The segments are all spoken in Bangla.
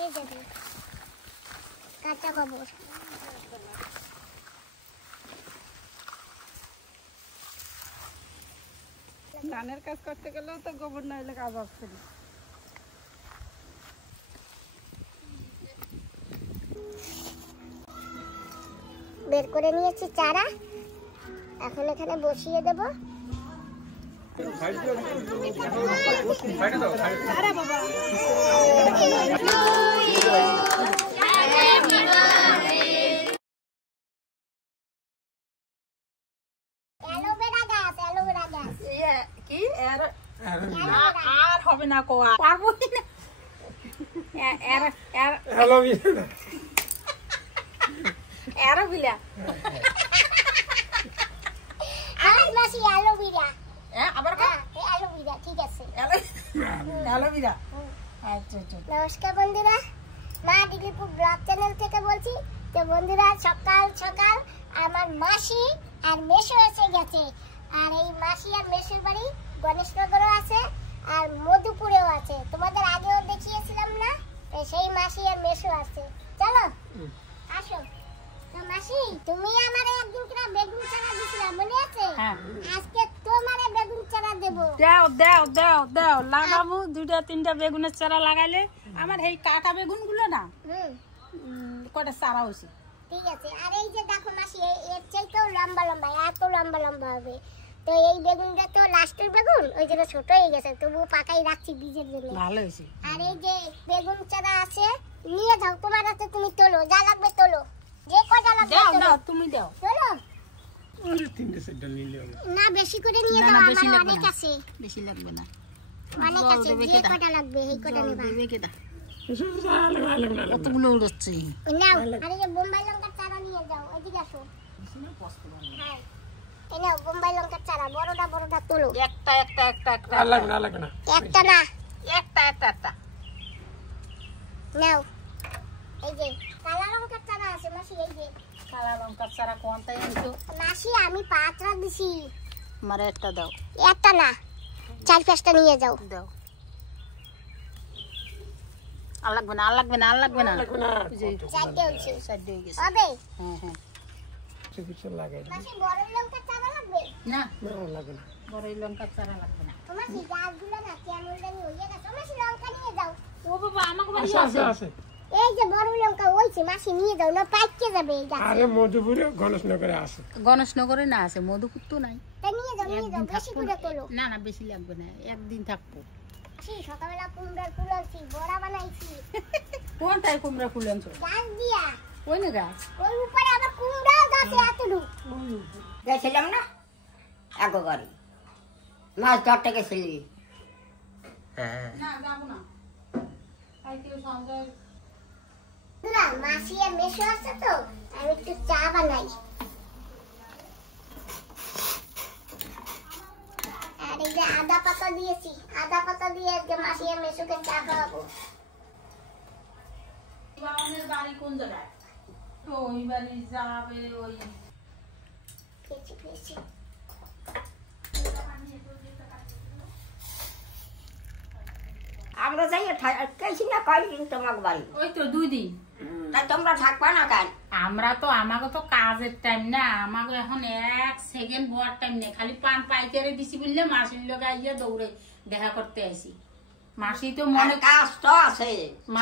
এই যে কাঁচা গোবর ধানের কাজ করতে গেলেও তো গোবর না হলে কাজ হচ্ছে না। বের করে নিয়েছি চারা, এখন এখানে বসিয়ে দেব। অ্যালোভেরা গাছ, অ্যালোভেরা গাছ কি আর হবে না কোয়া পারবো না। অ্যালোভেরা আমার মাসি অ্যালোভেরা। আবার অ্যালোভেরা ঠিক আছে। অ্যালোভেরা। আচ্ছা আচ্ছা। নমস্কার বন্ধুরা, মা দিলীপুর ব্লগ চ্যানেল থেকে বলছি। তো বন্ধুরা, সকাল সকাল আমার মাসি আর মেশো এসে গেছে। আর এই মাসি আর মেশোর বাড়ি গণেশনগরও আছে আর মধুপুরেও আছে। তোমাদের আগেও দেখিয়েছিলাম না? তো সেই মাসি আর মেশো আছে। চলো আসো। তো মাসি, তুমি আমারে একদিন কিনা বেগুন চারা দিছিলা, মনে আছে? আজকে তোমারে বেগুন চারা দেব। দাও দাও দাও দাও, লাগাবো। 2-3টা বেগুনের চারা লাগাইলে আমার এই কাটা বেগুন গুলো না কটা চারা হয়েছে। ঠিক আছে। আর এই যে দেখো মাসি, এর চাইতেও লম্বা লম্বা, এত লম্বা লম্বা হবে। তো এই বেগুনটা তো লাস্টের বেগুন, ওই জন্য ছোট হয়ে গেছে, তবুও পাকাই রাখছি বীজের জন্য। ভালো হয়েছে। আর এই যে বেগুন চারা আছে, নিয়ে যাও, তোমার হাতে তুমি তোলো, যা লাগবে তোলো, যে কটা লাগবে দাও তোলো। দাও, তুমি দাও। তোলো আরে 3-4টা নিলে হবে না, বেশি করে নিয়ে না, যাও, না, আমার বেশি লাগবে অনেক না। আছে, বেশি লাগবে না। অনেক জল আছে, দেবে যে কেটা? কটা লাগবে এই কটা জল নেবা। দেবে কেটা? এসব জালে ভালো না কতগুলো উড়ছে। নাও। আর এই যে বোম্বাই লঙ্কার চারা নিয়ে যাও, এদিকে আসো। হ্যাঁ, এই নাও বোম্বাই লঙ্কার চারা, বড়টা বড়টা তোলো। একটা একটা একটা একটা লাগবে না একটা না, একটা একটা একটা নাও। এই যে কালা লঙ্কার চারা আছে মাসি, এই যে কালা লঙ্কার চারা কোনটাই আনছো? মাসি আমি 5টা দিছি। আমার একটা দাও। একটা না, 4-5টা নিয়ে যাও। দাও। আর লাগবে না, আর লাগবে না, আর লাগবে না। এই যে 4টে হইছে, 4 হয়ে গেছে। হবে? হ্যাঁ হ্যাঁ। কিছু লাগে মাসি বড় লঙ্কার চারা লাগবে? না, না লাগে না বড় লঙ্কার চারা লাগবে না। তোমার কি গাছগুলো না কেমন জানি হয়ে গেছে, মাসি লঙ্কা নিয়ে যাও। ও বাবা, আমাকে বাড়ি আছে আছে। আছে এই যে বড় লঙ্কা হইছে, মাসি নিয়ে যাও, না পাইকে যাবে এই গাছ। আরে মধুপুরে গণেশনগরে আছে। গণেশনগরে না আছে, মধুপুর তো নাই। তাই নিয়ে যাও, নিয়ে যাও, একদিন বেশি থাকবো করে না। তোলো। না না, বেশি লাগবে না, একদিন থাকবো। মাসি সকালবেলা কুমড়ার ফুল আনছি, বড়া বানাইছি কোনটাই কুমড়া ফুল আনছো? গাছ দিয়া। ওই না গাছ। ওই উপরে আবার কুমড়া গাছে এতটুকু। গেছিলাম না একবারই, মাছ ধরতে গেছিলি? না, যাবো না। কালকে সন্ধ্যায় না, মাসি আর মেশো আছে তো, আমি একটু চা বানাই। আর এই যে আদা পাতা দিয়েছি, আদা পাতা দিয়ে আজকে মাসি আর মেশোকে চা খাওয়াবো। বাবানের বাড়ি কোন জায়গায়? তো ওই বাড়ি যাবে ওই। পেয়েছি পেয়েছি। আমরা যাই গেছি না কয়দিন তোমার বাড়ি, ওই তো 2 দিন। তা তোমরা থাকবা না কেন? আমরা তো, আমাকে তো কাজের টাইম না, আমাকে এখন 1 সেকেন্ড বড় টাইম নেই। খালি পান পাইকারি দিছি বললে মাসির লোক আইয়া দৌড়ে দেখা করতে আইছি। মাসি তো মনে আর কাজ তো আছে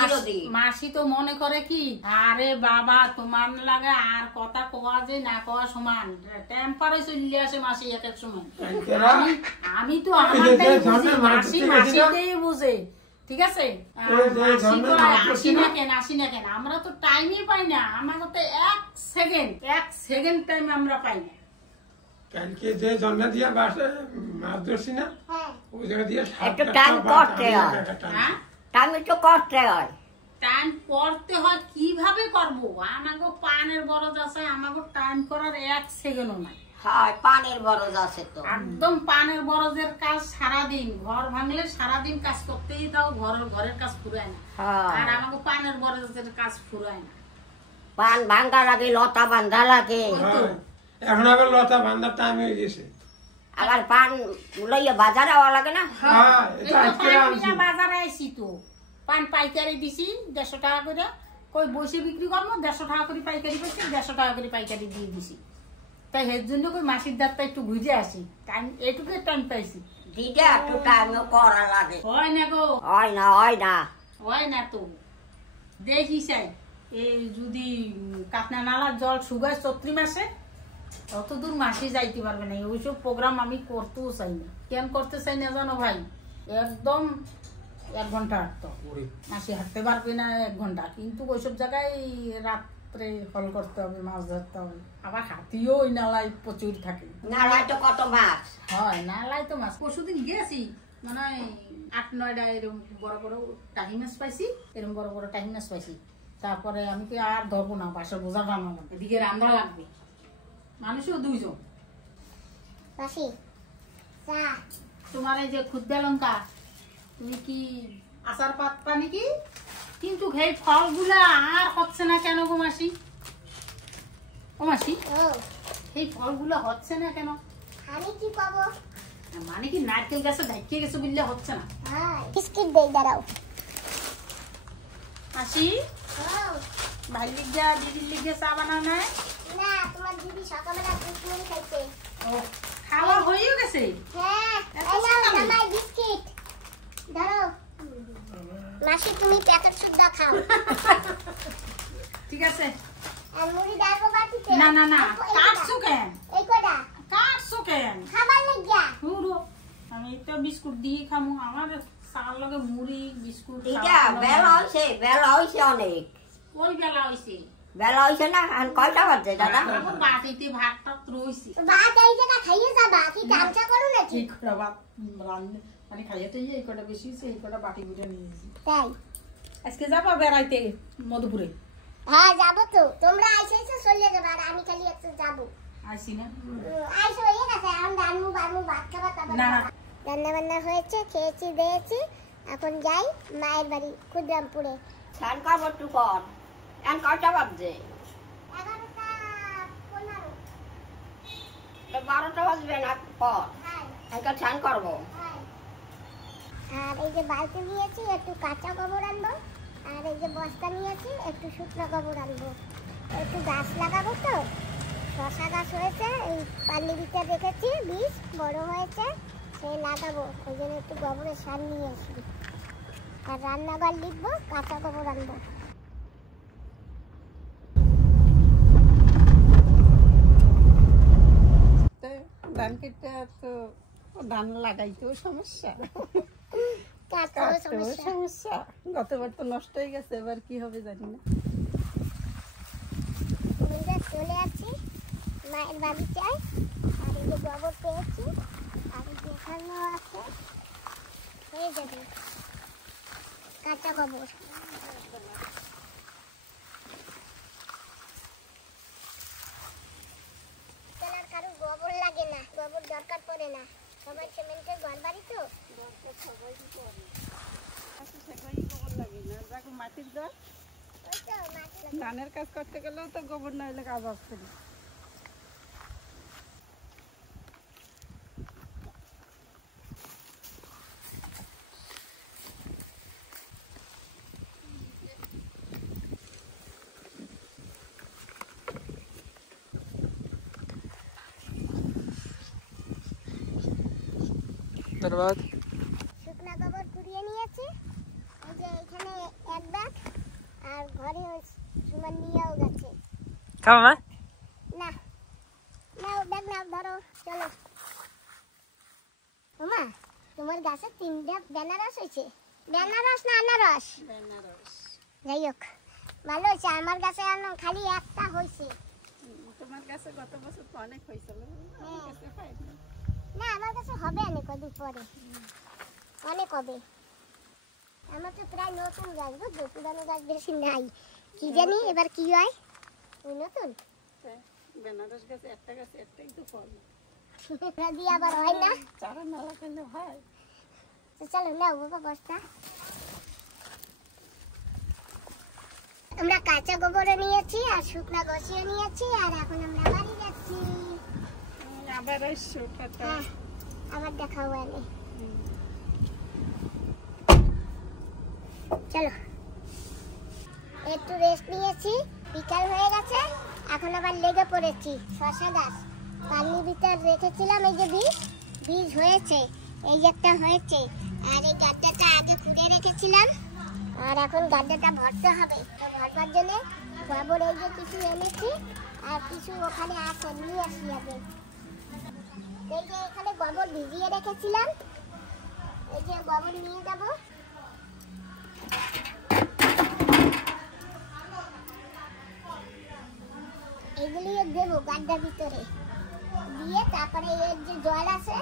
চিরদিন। মাসি তো মনে করে কি, আরে বাবা তোমার লাগে আর কথা কোয়া যে না কোয়া সমান, টেম্পারে চলে আসে মাসি এক এক সময়। আমি তো আমারটাই বুঝি, মাসি মাসিটাই বুঝে। ঠিক আছে, মাসি তো আসি না কেন, আমরা তো টাইমই পাই না। আমাকে তো 1 সেকেন্ড টাইম আমরা পাই না। কালকে যে জন্ম দিয়া বাসে মাছ ধরছি না, হ্যাঁ, ওই জায়গা দিয়ে একটু টাইম করতে হয়, হ্যাঁ, টাইম একটু করতে হয়। টাইম করতে হয়, কিভাবে করবো? আমাকে পানের বরজ আছে, আমাকে টাইম করার 1 সেকেন্ডও নাই। হয় পানির বরজ আছে তো। একদম পানের বরজের কাজ সারাদিন, ঘর ভাঙলে সারাদিন কাজ করতেই দাও, ঘরের কাজ ফুরায় না। আর আমাকে পানের বরজের কাজ ফুরায় না। পান ভাঙ্গা লাগে, লতা বান্ধা লাগে, এখন আবার লতা বান্ধার টাইম হয়ে গেছে। আবার পান লইয়া বাজারে আওয়া লাগে না। হ্যাঁ, এই এটা তো আজকে পান আনছি। নিয়ে বাজারে আইছি তো। পান পাইকারি দিছি 150 টাকা করে, কই বসে বিক্রি করবো 150 টাকা করে পাইকারি পাইছি, 150 টাকা করে পাইকারি দিয়ে দিছি। তাই এর জন্য কই মাসির দাঁতটা একটু ঘুরে আসি, টাইম এটুকু টাইম পাইছি। দিদা একটু টাইমও করা লাগে। হয় না গো, হয় না হয় না হয় না তো। দেখি চাই এই যদি কাতনা নালার জল শুকায় চৈত্রি মাসে, অত দূর মাসি যাইতে পারবে না। ওইসব প্রোগ্রাম আমি করতেও চাই না। কেন করতে চাই না জানো ভাই? একদম 1 ঘন্টা হাঁটতো, মাসি হাঁটতে পারবে না 1 ঘন্টা, কিন্তু ওইসব জায়গায় রাত্রে হল করতে হবে, মাছ ধরতে হবে। আবার হাতিও ওই নালায় প্রচুর থাকে। নালায় তো কত মাছ হয়, নালায় তো মাছ। পরশুদিন গেছি, মানে 8-9টা এরকম বড় বড় টাহি মাছ পাইছি, এরকম বড় বড় টাহি মাছ পাইছি। তারপরে আমি কি আর ধরবো না, বাসার বোঝা বানালাম, এদিকে রান্না লাগবে, মানুষও 2 জন। মাসি চা। তোমার এই যে খুদ্দা লঙ্কা, তুমি কি আচার পাতবা নাকি? কিন্তু এই ফলগুলা আর হচ্ছে না কেন গো মাসি? ও মাসি, এই ফলগুলো হচ্ছে না কেন? আমি কি করবো? মানে কি নারকেল গাছে ঢাকিয়ে গেছে বললে হচ্ছে না? বিস্কিট দেই, দাঁড়াও। মাসি, ভাই লিগা দিদির লিগা চা বানাও নাই? না, তোমার দিদি সকালবেলা দুধ মুড়ি খাইছে। ও, খাওয়া হয়েও গেছে? হ্যাঁ, এত এই নাও সকালে? জামাই বিস্কিট। ধরো। মাসি তুমি প্যাকেট সুদ্ধা খাও। ঠিক আছে। আর মুড়ি ডালবো বাটিতে। না না না, এই কটা। কাটছো কেন? এই কটা কাটছো কেন? খাবার লাগিয়া। হুরো, আমি তো বিস্কুট দিয়ে খামু। আমার চার লগে মুড়ি বিস্কুট। দিদা বেলা হয়েছে অনেক। ওই বেলা হয়েছে। বেলা হয়েছে না? আর কয়টা বাজছে দাদা? এখন বাটিতে ভাতটা রয়েছে। ভাত এই জায়গা খাইয়ে যাবা, কি গামছা করো নাকি? এই কটা ভাত রান্না মানে খাইয়ে তো এই কটা বেশি হয়েছে, এই কটা বাটি বুটে নিয়েছি। তাই? আজকে যাবা বেড়াইতে মধুপুরে? হ্যাঁ যাবো তো। তোমরা আইসে চলে যাবে, আর আমি খালি একটু যাবো। আসি না? আইসো হয়ে গেছে, এখন রান্নু বান্নু ভাত খাবা তারপর না, না। খাবা। রান্না বান্না হয়েছে, খেয়েছি দিয়েছি। এখন যাই মায়ের বাড়ি ক্ষুদ্রামপুরে। স্নান করবো একটু পর। এখন কয়টা বাজছে? 11:15। 12টা বাজবে না পর। হ্যাঁ এখন স্নান করবো। হ্যাঁ। আর এই যে বালতি নিয়েছি, একটু কাঁচা গোবর আনবো। আর এই যে বস্তা নিয়েছি, একটু শুকনো গোবর আনবো। একটু গাছ লাগাবো তো, শশা গাছ হয়েছে, এই পাল্লি দিতে রেখেছি, বীজ বড় হয়েছে, সে লাগাবো। ওই জন্য একটু গোবরের সার নিয়ে আসি। আর রান্নাঘর লিখবো, কাঁচা গোবর আনবো। ধান কেটে তো ধান লাগাইতেও সমস্যা, কাঁচাও কাটতেও সমস্যা। সমস্যা। গতবার তো নষ্ট হয়ে গেছে, এবার কি হবে জানি না। বন্ধুরা চলে আসছি মায়ের বাড়ি চাই। আর এই যে গোবর পেয়েছি, আর এই যে এখানেও আছে, হয়ে যাবে কাঁচা গোবর। আর কারো গোবর লাগে না, গোবর দরকার পড়ে না, সবাই সিমেন্টের ঘর বাড়ি তো। মাটির দর ওই তো মাটি ধানের কাজ করতে গেলেও তো গোবর না হলে কাজ আসছে না। ধন্যবাদ। শুকনা গোবর কুড়িয়ে নিয়েছি, এই যে এখানে 1 ব্যাগ, আর ঘরে সুমন নিয়েও গেছে। খাবা মা? না নাও ব্যাগ নাও, ধরো চলো। ওমা, তোমার গাছে 3টা বেনারস হয়েছে। বেনারস না আনারস? যাই হোক, ভালো হয়েছে। আমার গাছে খালি একটা হয়েছে। তোমার কাছে গত বছর তো অনেক হয়েছিল। হ্যাঁ। না, আমার কাছে হবে অনেক কদিন পরে, অনেক হবে। আমার তো প্রায় নতুন গাছ, বুঝছো, পুরানো গাছ বেশি নাই। কি জানি এবার কি হয়। ওই নতুন বেনারস গাছে একটা গাছে একটাই তো ফল, দিয়ে আবার হয় না। চারা না লাগালে হয়। তো চলো নাও বাবা বস্তা। আমরা কাঁচা গোবরও নিয়েছি, আর শুকনা ঘষিও নিয়েছি, আর এখন আমরা বাড়ি যাচ্ছি। আবার এসছো, টাটা। হ্যাঁ, আবার দেখা হবে। চলো একটু রেস্ট নিয়েছি, বিকাল হয়ে গেছে, এখন আবার লেগে পড়েছি। শশা গাছ পানির ভিতর রেখেছিলাম, এই যে বীজ হয়েছে, এই যে একটা হয়েছে, আর এই গাড্ডাটা আগে পুড়ে রেখেছিলাম, আর এখন গাড্ডাটা ভরতে হবে। তো ভরবার জন্য গোবর এই যে কিছু এনেছি, আর কিছু ওখানে আছে, নিয়ে আসি আগে। এই যে এখানে গোবর ভিজিয়ে রেখেছিলাম, এই যে গোবর নিয়ে যাবো। এগুলি দেবো গাড্ডার ভিতরে দিয়ে, তারপরে এর যে জল আছে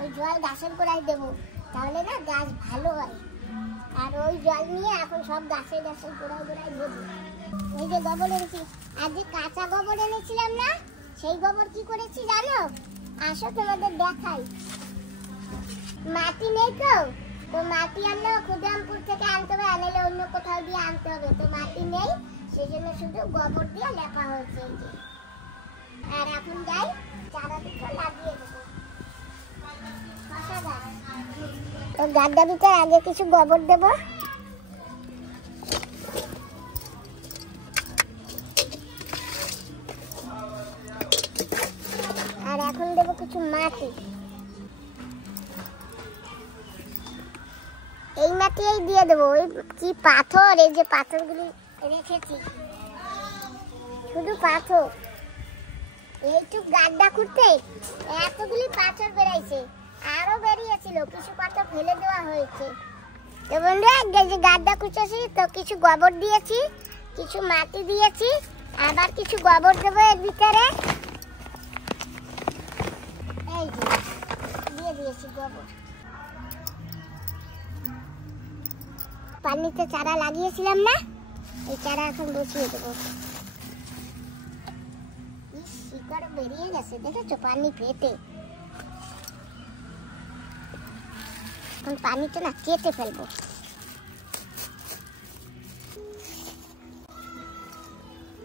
ওই জল গাছের গোড়ায় দেবো, তাহলে না গাছ ভালো হয়। আর ওই জল নিয়ে এখন সব গাছের গোড়ায় গোড়ায় দেবো। ওই যে গোবর এনেছি, আর যে কাঁচা গোবর এনেছিলাম না, সেই গোবর কি করেছি জানো? আসো তোমাদের দেখাই। মাটি নেই তো মাটি আনলেও ক্ষুদিরামপুর থেকে আনতে হবে, আনলে অন্য কোথাও দিয়ে আনতে হবে। তো মাটি নেই, সেই জন্য শুধু গোবর দিয়ে লেপা হয়েছে। আর এখন যাই চারা দুটো লাগিয়ে দেবো। তো গাড্ডা ভিতরে আগে কিছু গোবর দেবো, আর এখন দেবো কিছু মাটি। এই মাটি এই দিয়ে দেবো। ওই কি পাথর, এই যে পাথরগুলি রেখেছি, শুধু পাথর। এইটুক গাড্ডা খুঁড়তে এতগুলি পাথর বেরাইছে, আরো বেরিয়েছিল, কিছু পাথর ফেলে দেওয়া হয়েছে। তো বন্ধুরা এই যে গাড্ডা খুঁড়েছি, তো কিছু গোবর দিয়েছি, কিছু মাটি দিয়েছি, আবার কিছু গোবর দেবো এর ভিতরে। এই যে দিয়ে দিয়েছি গোবর। পানিতে চারা লাগিয়েছিলাম না, এই চারা এখন বসিয়ে দেবো। শিকড় বেরিয়ে গেছে, দেখেছো পানি ফেটে। এখন পানিটা না কেটে ফেলবো।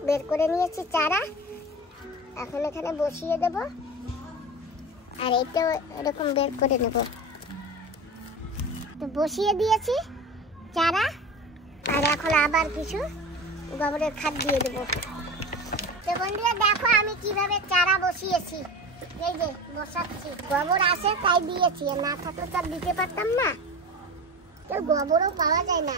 বের করে নিয়েছি চারা, এখন এখানে বসিয়ে দেব, আর এইটাও এরকম বের করে নেব। তো বসিয়ে দিয়েছি চারা, আর এখন আবার কিছু গোবরের খাদ দিয়ে দেবো। তো বন্ধুরা দেখো আমি কিভাবে চারা বসিয়েছি, এই যে বসাচ্ছি। গোবর আছে তাই দিয়েছি, আর না থাকলে তো দিতে পারতাম না, তো গোবরও পাওয়া যায় না।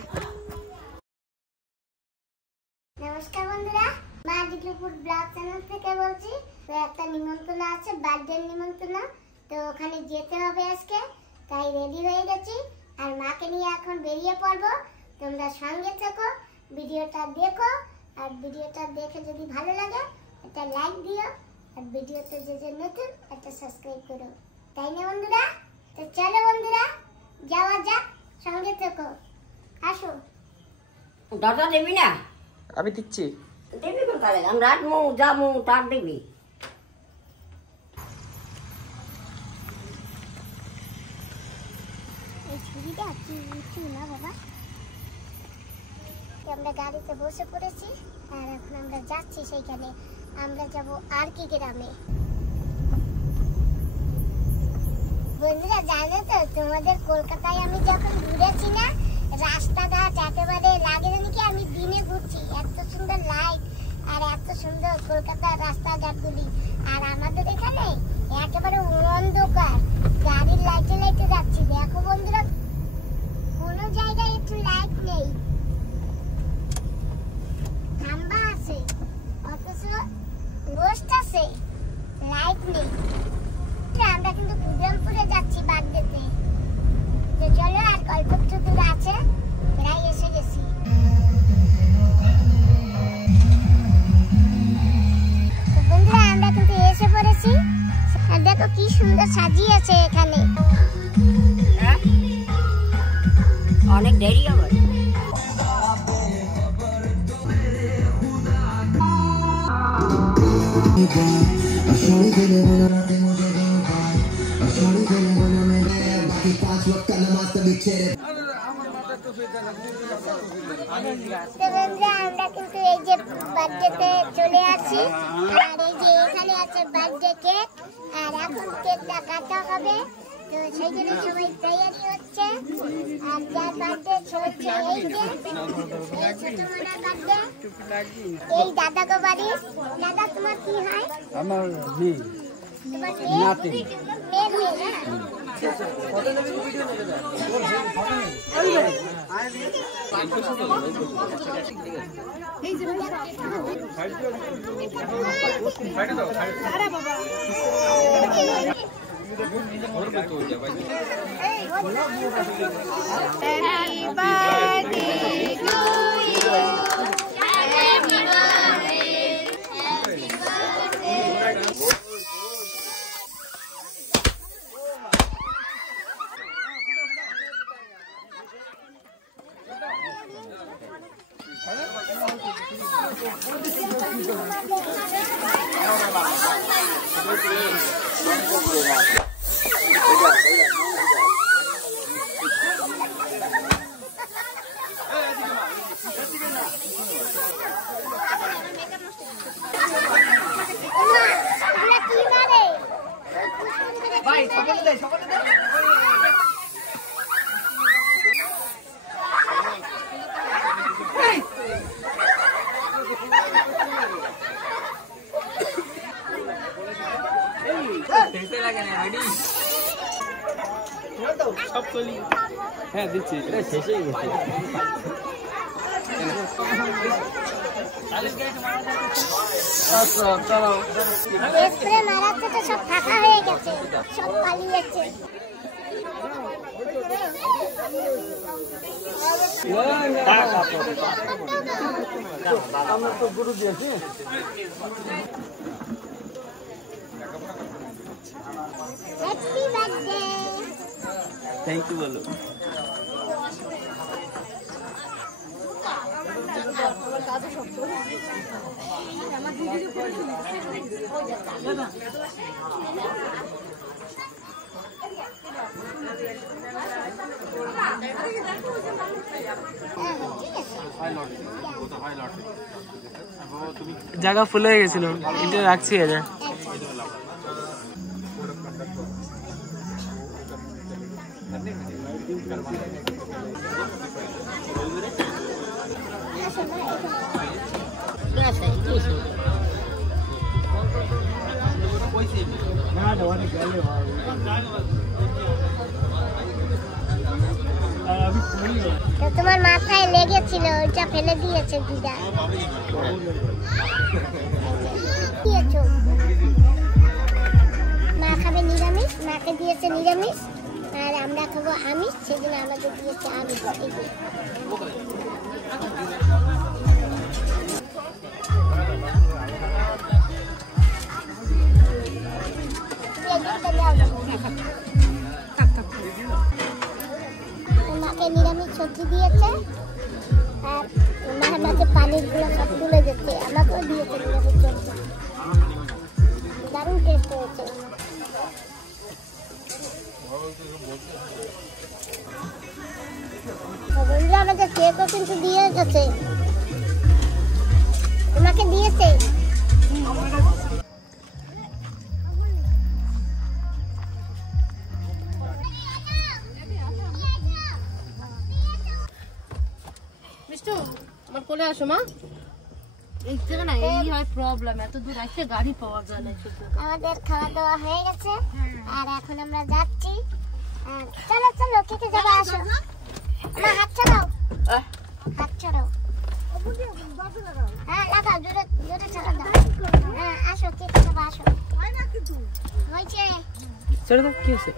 নমস্কার বন্ধুরা, মা দিগলিপুর ব্লগ চ্যানেল থেকে বলছি। তো একটা নিমন্ত্রণ আছে, বার্থডে নিমন্ত্রণ, তো ওখানে যেতে হবে আজকে, তাই রেডি হয়ে গেছি, আর মাকে নিয়ে এখন বেরিয়ে পড়বো। তোমরা সঙ্গে থেকো, ভিডিওটা দেখো, আর ভিডিওটা দেখে যদি ভালো লাগে একটা লাইক দিও, আর ভিডিওতে যে নতুন একটা সাবস্ক্রাইব করো, তাই না বন্ধুরা? তো চলো বন্ধুরা যাওয়া যাক, সঙ্গে থেকো, আসো। দাদা দেবি না? আমি দিচ্ছি। দেবি কোথায়? আমরা রাতমু যাবো, তার দেবি। এই ছুরিটা কি না বাবা। আমরা গাড়িতে বসে পড়েছি, আর এখন আমরা যাচ্ছি সেইখানে। আমরা যাব আর কি গ্রামে। বন্ধুরা জানো তো, তোমাদের কলকাতায় আমি যখন ঘুরেছি না, রাস্তাঘাট একেবারে লাগে জানি কি আমি দিনে ঘুরছি। এত সুন্দর লাইট আর এত সুন্দর কলকাতার রাস্তাঘাটগুলি, আর আমাদের এখানে একেবারে অন্ধকার, গাড়ির লাইটে লাইটে যাচ্ছি। দেখো বন্ধুরা, কোনো জায়গায় একটু লাইট নেই, খাম্বা আছে অথচ পোস্ট আছে, লাইট নেই। আমরা কিন্তু ক্ষুদিরামপুরে যাচ্ছি বার্থডেতে। তো চলো, আর অল্প একটু দূর আছে, প্রায় এসে গেছি। তো বন্ধুরা আমরা কিন্তু এসে পড়েছি, আর দেখো কি সুন্দর সাজিয়েছে এখানে। অনেক দেরি হবে। আমরা কিন্তু এই যে বার্থডেতে চলে আসি, আর এই যে এখানে আছে বার্থডে কেক, আর এখন কেকটা কাটা হবে, তো সেই জন্য সবাই তৈরি হচ্ছে। আর যার বার্থডে হচ্ছে এই যে ছোট মামার বার্থডে, এই দাদাকে বাড়ি। দাদা তোমার কি হয়? আমার মেয়ে তোমার নাতি। মেয়ে মেয়ে না? হ্যাঁ দিচ্ছি, এটা শেষে গেছে। আচ্ছা চলো। স্প্রে মারাতে তো সব ফাঁকা হয়ে গেছে, সব পালিয়েছে। আমরা তো গুরু দিয়েছি। Happy birthday. থ্যাংক ইউ বলো। জায়গা ফুল হয়ে গেছিল, এটা রাখছি। এটা তোমার মাথায় লেগেছিল, ওইটা ফেলে দিয়েছে দিদা। মা খাবে নিরামিষ, মাকে দিয়েছে নিরামিষ, আর আমরা খাবো আমিষ, সেদিন আমাদের দিয়েছে আমিষ। মাকে নিরামিষ সবজি দিয়েছে, আর মার মাঝে পানির গুলো সব তুলে যাচ্ছে। আমাকেও দিয়েছে নিরামিষ সবজি, দারুণ টেস্ট হয়েছে। বন্ধুরা আমাদের কেকও কিন্তু দিয়ে গেছে, তোমাকে দিয়েছে। মিষ্টু আমার কোলে আসো মা। এই থেকে না এই হয় প্রবলেম, এত দূর আসছে গাড়ি পাওয়া যায় না। আমাদের খাওয়া দাওয়া হয়ে গেছে, আর এখন আমরা যাচ্ছি। চলো চলো, কেটে যাবে, আসো। মা হাত ছাড়াও, হাত ছাড়াও। হ্যাঁ লাগাও, জোরে জোরে ছাড়া দাও। হ্যাঁ আসো, কেটে যাবে, আসো। হয়েছে ছেড়ে দাও, কি হয়েছে?